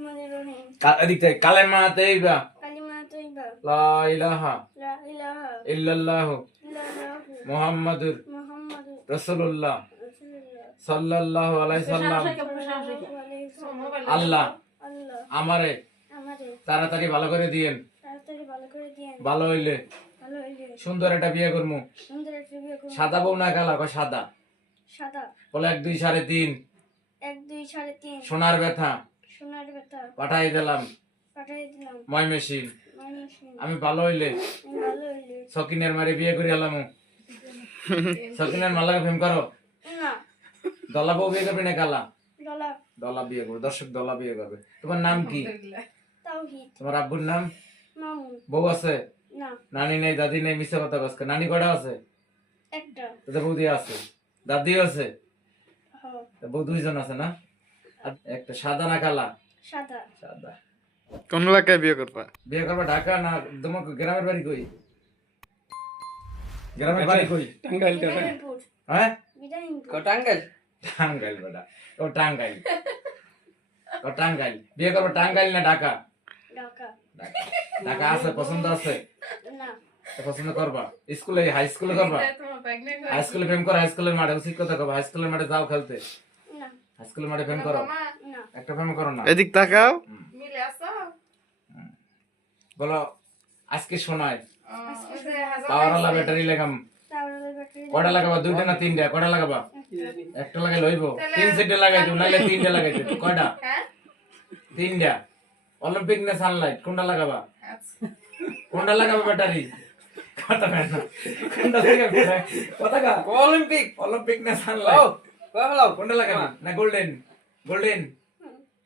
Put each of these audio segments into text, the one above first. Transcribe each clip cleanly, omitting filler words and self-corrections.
রহমানির রহিম। এদিক থেকে কালেমা তাইয়্যিবা কালিমা তাইয়্যিবা। লা ইলাহা লা ইলাহা ইল্লাল্লাহু ইল্লাল্লাহু মুহাম্মাদুর মুহাম্মাদুর রাসূলুল্লাহ রাসূলুল্লাহ সাল্লাল্লাহু আলাইহি সাল্লাম। সাল্লাল্লাহু আলাইহি ওয়াসাল্লাম। আল্লাহ আল্লাহ আমারে আমারে তাড়াতাড়ি ভালো করে দিয়েন, তাড়াতাড়ি ভালো করে দিয়েন। ভালো হইলে ভালো হইলে সুন্দর একটা বিয়ে করবো। সুন্দর একটা বিয়ে করব। সাদা বউ না কালা? কয় সাদা। সাদা। বলে 1 2 3.5 1 2 3.5 সোনার ব্যথা সোনার বেতা পাঠাই দিলাম পাঠিয়ে দিলাম। ময়মেশিন। ময়মনসিংহ। আমি ভালো হইলে আমি ভালো হইলে সকিনের মারে বিয়ে করে এলাম। সকিনের মালাকে প্রেম করো? না দলা বউ বিয়ে করবে না কালা? ডলা দলা বিয়ে করবে। দর্শক দলা বিয়ে করবে। তোমার নাম কি? তাওহীদ তোমার আব্বুর নাম? মামুন। বউ আছে? না নানি নেই, দাদি নেই, মিশা কথা কসকে। নানি কটা আছে? একটা। তোদের বৌদি আছে, দাদিও আছে, হ্যাঁ তা বউ 2 জন আছে না? আর একটা সাদা না কালা? সাদা। সাদা। কোন এলাকায় বিয়ে করবা? বিয়ে করবা ঢাকা না তোমার গ্রামের বাড়ি কই? গ্রামের বাড়ি কই? টাঙ্গাইল বিদায়পুর হ্যাঁ বিদায়পুর। টাঙ্গাইল টাঙ্গাইল বেটা। ও টাঙ্গাইল। ও টাঙ্গাইল। বিয়ে করবা টাঙ্গাইল না ঢাকা? ঢাকা। ঢাকা। ঢাকা আছে, পছন্দ আছে? না তো পছন্দ করবা? স্কুলে, হাই স্কুলে করবা? হাই স্কুলে প্রেম করো? হাই স্কুলের মাঠে উচিত কথা করবা। হাই স্কুলের মাঠে যাও খেলতে। না হাই স্কুলের মাঠে প্রেম করো? না একটা প্রেম করো না? এদিক তাকাও। বলো আজকে শোনায় আজকে পাওয়ারওয়ালা ব্যাটারি লাগাম। তাহলে ব্যাটারি কয়টা লাগাবা? 2টা না 3টা? কয়টা লাগাবা? একটা লাগাই লইব। 3 সেটে লাগাই দিও, নাইলে 3টা লাগাই দিও। কয়টা? 3টা। অলিম্পিক না সানলাইট কোনটা লাগাবা? কোনটা লাগাবা ব্যাটারি? কথা কয় না। কোনটা লাগাবা? কথা কা? অলিম্পিক। অলিম্পিক না সানলাইট? কোনটা লাগাবা? না গোল্ডেন? গোল্ডেন।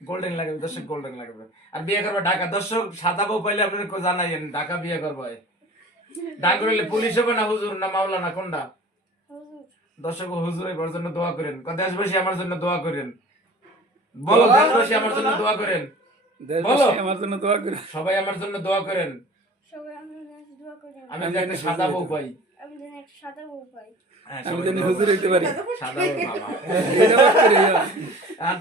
গোল্ডেন লাগাবে। দর্শক গোল্ডেন লাগাবে। আর বিয়ে করবে ঢাকা। দর্শক সাদা বউ পাইলে আপনাদের জানাইয়েন ঢাকা বিয়ে করবে। ঢাকা হইলে পুলিশ হবে না হুজুর না মাওলানা কোনটা? হুজুর। দর্শক হুজুর এবার জন্য দোয়া করেন। দেশবাসী আমার জন্য দোয়া করেন। বলো দেশবাসী আমার জন্য দোয়া করেন। বলো আমার জন্য দোয়া করো। সবাই আমার জন্য দোয়া করেন। সবাই আমার জন্য দোয়া করেন। আমি যেন একটা সাদা বউ পাই। আমি যেন একটা সাদা বউ পাই। হ্যাঁ, আমি সবাই যেন দোয়া হুজুর করেন। হইতে পারি। সাদা বউ বাবা। এটা বাদ করে যাও। আর